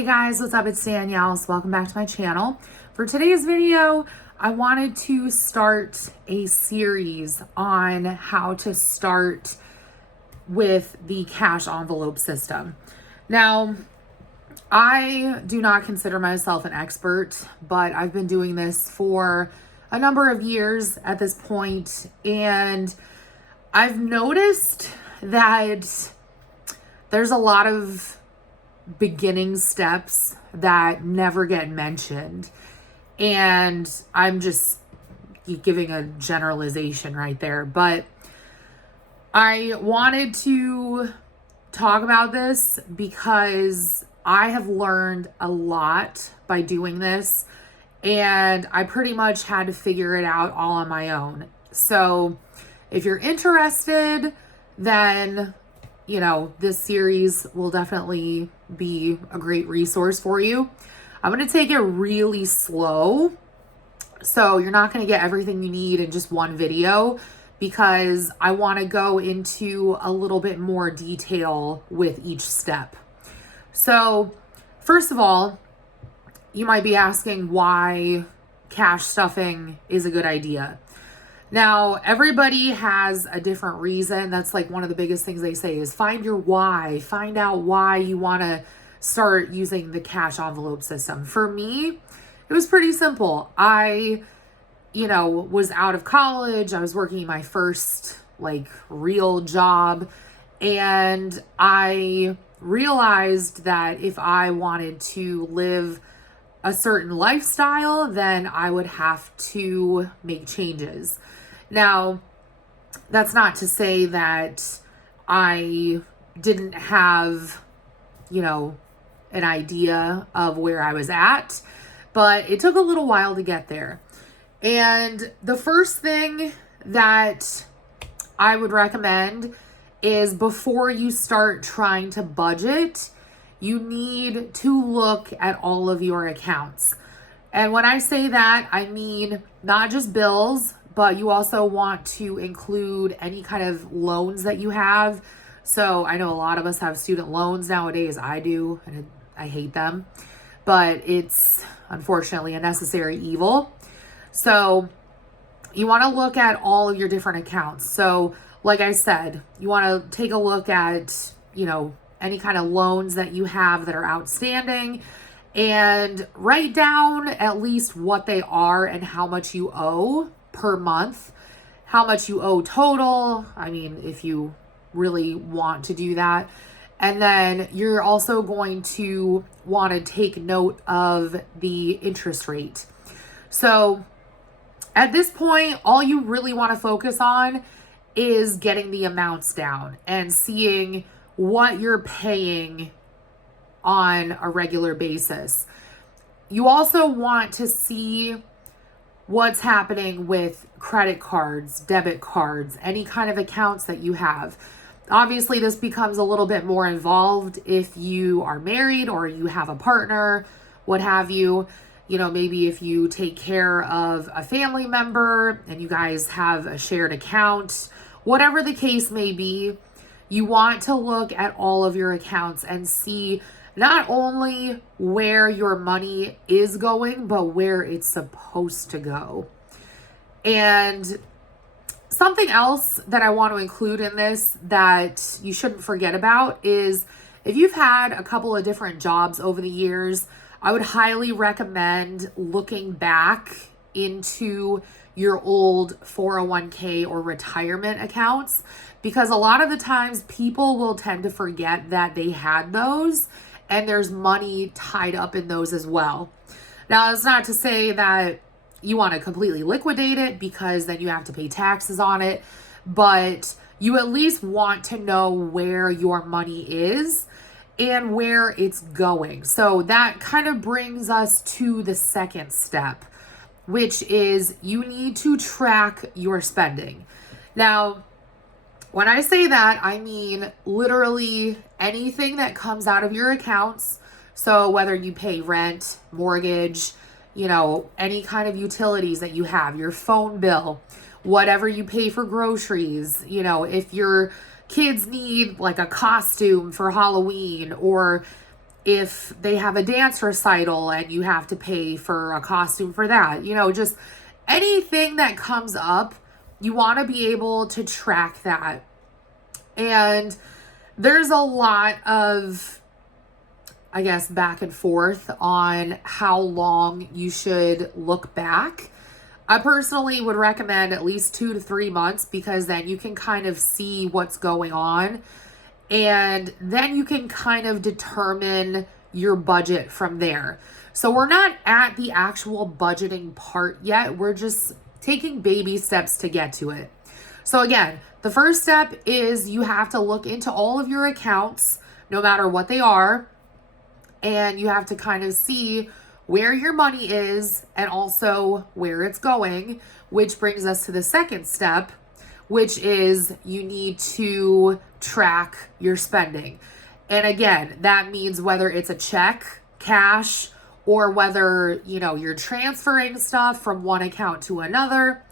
Hey guys, what's up? It's Danielle. So welcome back to my channel. For today's video, I wanted to start a series on how to start with the cash envelope system. Now, I do not consider myself an expert, but I've been doing this for a number of years at this point, and I've noticed that there's a lot of beginning steps that never get mentioned. And I'm just giving a generalization right there. But I wanted to talk about this because I have learned a lot by doing this. And I pretty much had to figure it out all on my own. So if you're interested, then this series will definitely be a great resource for you. I'm going to take it really slow. So you're not going to get everything you need in just one video because I want to go into a little bit more detail with each step. So first of all, you might be asking why cash stuffing is a good idea. Now, everybody has a different reason. That's like one of the biggest things they say is find your why. Find out why you want to start using the cash envelope system. For me, it was pretty simple. I, was out of college. I was working my first real job. And I realized that if I wanted to live a certain lifestyle, then I would have to make changes. Now, that's not to say that I didn't have, an idea of where I was at, but it took a little while to get there. And the first thing that I would recommend is before you start trying to budget, you need to look at all of your accounts. And when I say that, I mean not just bills, but you also want to include any kind of loans that you have. So I know a lot of us have student loans nowadays. I do, and I hate them, but it's unfortunately a necessary evil. So you want to look at all of your different accounts. So like I said, you want to take a look at, any kind of loans that you have that are outstanding and write down at least what they are and how much you owe per month, how much you owe total. I mean, if you really want to do that. And then you're also going to want to take note of the interest rate. So at this point, all you really want to focus on is getting the amounts down and seeing what you're paying on a regular basis. You also want to see what's happening with credit cards, debit cards, any kind of accounts that you have. Obviously, this becomes a little bit more involved if you are married or you have a partner, what have you. Maybe if you take care of a family member and you guys have a shared account, whatever the case may be, you want to look at all of your accounts and see not only where your money is going, but where it's supposed to go. And something else that I want to include in this that you shouldn't forget about is if you've had a couple of different jobs over the years, I would highly recommend looking back into your old 401k or retirement accounts, because a lot of the times people will tend to forget that they had those and there's money tied up in those as well. Now, it's not to say that you want to completely liquidate it because then you have to pay taxes on it, but you at least want to know where your money is and where it's going. So that kind of brings us to the second step, which is you need to track your spending. Now, when I say that, I mean literally anything that comes out of your accounts. So whether you pay rent, mortgage, any kind of utilities that you have, your phone bill, whatever you pay for groceries, if your kids need like a costume for Halloween or if they have a dance recital and you have to pay for a costume for that, just anything that comes up, you want to be able to track that. And there's a lot of, I guess, back and forth on how long you should look back. I personally would recommend at least 2 to 3 months, because then you can kind of see what's going on, and then you can kind of determine your budget from there. So we're not at the actual budgeting part yet. We're just taking baby steps to get to it. So again, the first step is you have to look into all of your accounts, no matter what they are, and you have to kind of see where your money is and also where it's going, which brings us to the second step, which is you need to track your spending. And again, that means whether it's a check, cash, or whether, you're transferring stuff from one account to another,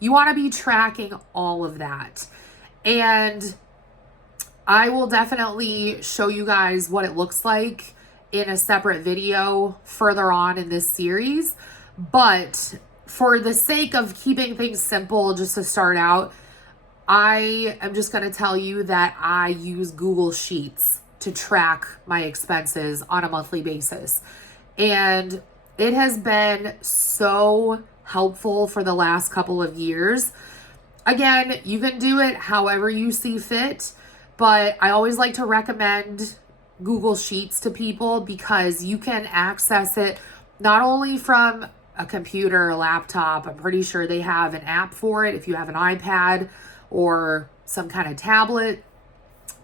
you want to be tracking all of that. And I will definitely show you guys what it looks like in a separate video further on in this series. But for the sake of keeping things simple, just to start out, I am just going to tell you that I use Google Sheets to track my expenses on a monthly basis. And it has been so helpful for the last couple of years. Again, you can do it however you see fit, but I always like to recommend Google Sheets to people because you can access it not only from a computer, a laptop. I'm pretty sure they have an app for it if you have an iPad or some kind of tablet,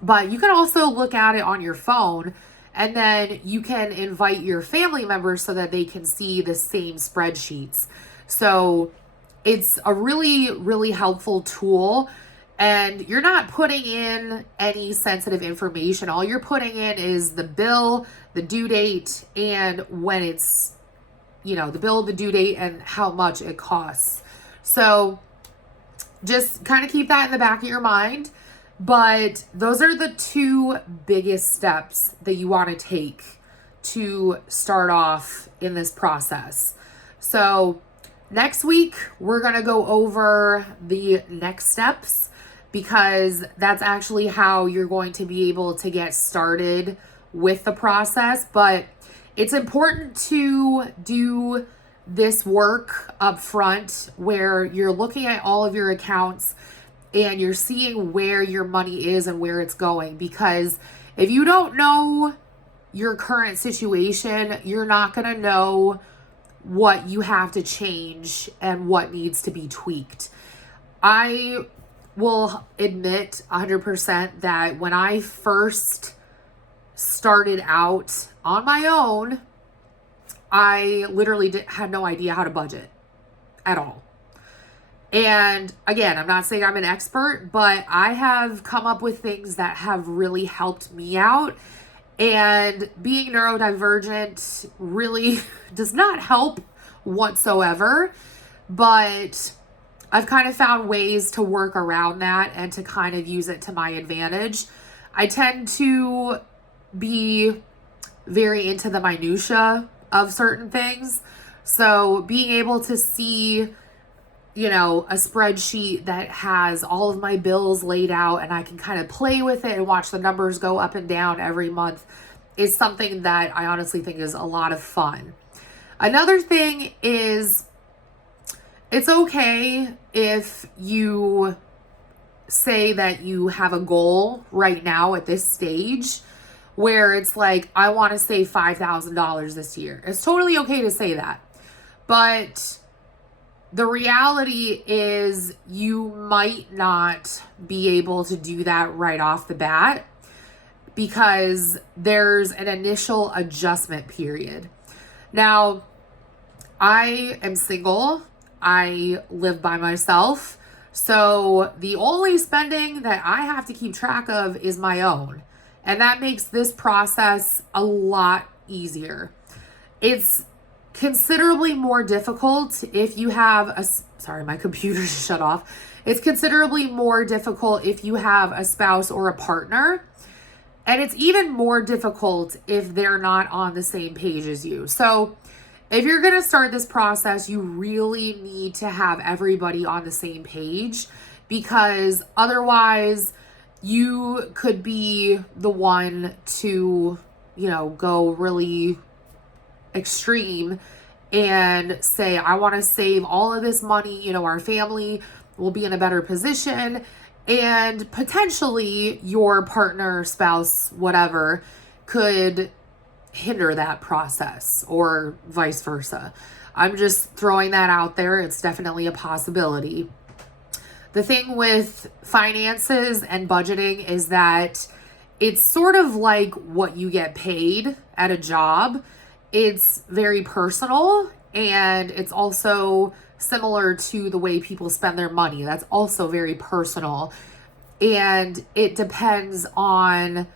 but you can also look at it on your phone, and then you can invite your family members so that they can see the same spreadsheets. So it's a really, really helpful tool. And you're not putting in any sensitive information. All you're putting in is the bill, the due date, and when it's, the bill, the due date, and how much it costs. So just kind of keep that in the back of your mind. But those are the 2 biggest steps that you want to take to start off in this process. So next week, we're going to go over the next steps, because that's actually how you're going to be able to get started with the process. But it's important to do this work up front where you're looking at all of your accounts and you're seeing where your money is and where it's going. Because if you don't know your current situation, you're not going to know what you have to change and what needs to be tweaked. I will admit 100% that when I first started out on my own, I literally had no idea how to budget at all. And again, I'm not saying I'm an expert, but I have come up with things that have really helped me out. And being neurodivergent really does not help whatsoever, but I've kind of found ways to work around that and to kind of use it to my advantage. I tend to be very into the minutia of certain things. So being able to see, a spreadsheet that has all of my bills laid out and I can kind of play with it and watch the numbers go up and down every month is something that I honestly think is a lot of fun. Another thing is, it's okay if you say that you have a goal right now at this stage where it's like, I want to save $5,000 this year. It's totally okay to say that. But the reality is you might not be able to do that right off the bat because there's an initial adjustment period. Now, I am single. I live by myself. So the only spending that I have to keep track of is my own. And that makes this process a lot easier. It's considerably more difficult if you have sorry, my computer just shut off. It's considerably more difficult if you have a spouse or a partner. And it's even more difficult if they're not on the same page as you. So if you're going to start this process, you really need to have everybody on the same page, because otherwise you could be the one to, go really extreme and say, I want to save all of this money. Our family will be in a better position. And potentially your partner, spouse, whatever, could hinder that process, or vice versa. I'm just throwing that out there. It's definitely a possibility. The thing with finances and budgeting is that it's sort of like what you get paid at a job. It's very personal, and it's also similar to the way people spend their money. That's also very personal. And it depends on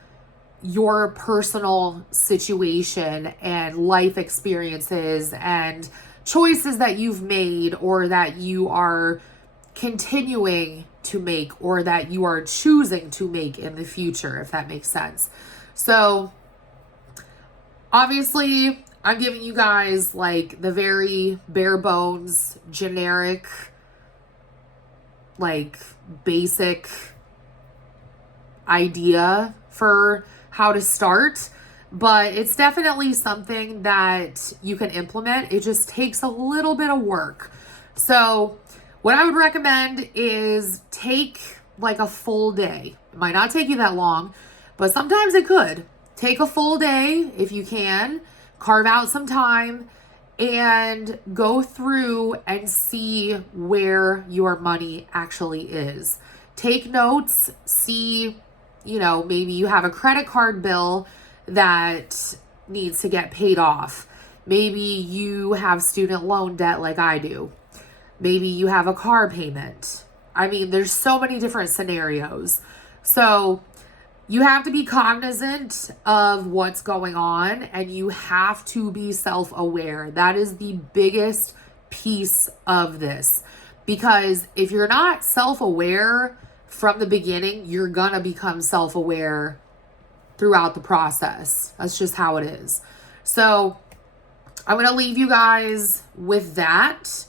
your personal situation and life experiences and choices that you've made, or that you are continuing to make, or that you are choosing to make in the future, if that makes sense. So obviously I'm giving you guys like the very bare bones, generic, like basic idea for how to start, but it's definitely something that you can implement. It just takes a little bit of work. So what I would recommend is take like a full day. It might not take you that long, but sometimes it could. Take a full day if you can. Carve out some time and go through and see where your money actually is. Take notes, see, maybe you have a credit card bill that needs to get paid off. Maybe you have student loan debt like I do. Maybe you have a car payment. I mean, there's so many different scenarios. So you have to be cognizant of what's going on, and you have to be self-aware. That is the biggest piece of this, because if you're not self-aware from the beginning, you're gonna become self-aware throughout the process. That's just how it is. So I'm gonna leave you guys with that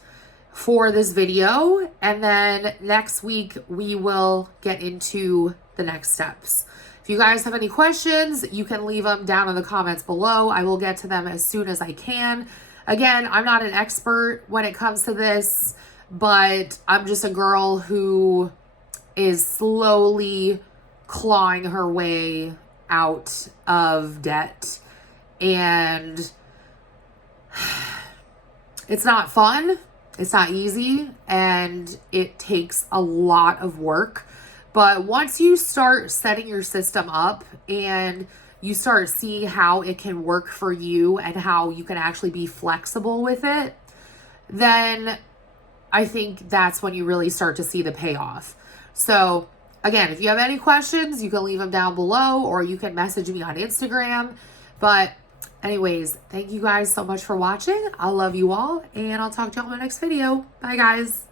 for this video, and then next week we will get into the next steps. If you guys have any questions, you can leave them down in the comments below. I will get to them as soon as I can. Again, I'm not an expert when it comes to this, but I'm just a girl who is slowly clawing her way out of debt. And it's not fun. It's not easy, and it takes a lot of work. But once you start setting your system up and you start seeing how it can work for you and how you can actually be flexible with it, then I think that's when you really start to see the payoff. So again, if you have any questions, you can leave them down below, or you can message me on Instagram. But anyways, thank you guys so much for watching. I love you all, and I'll talk to you all in my next video. Bye, guys.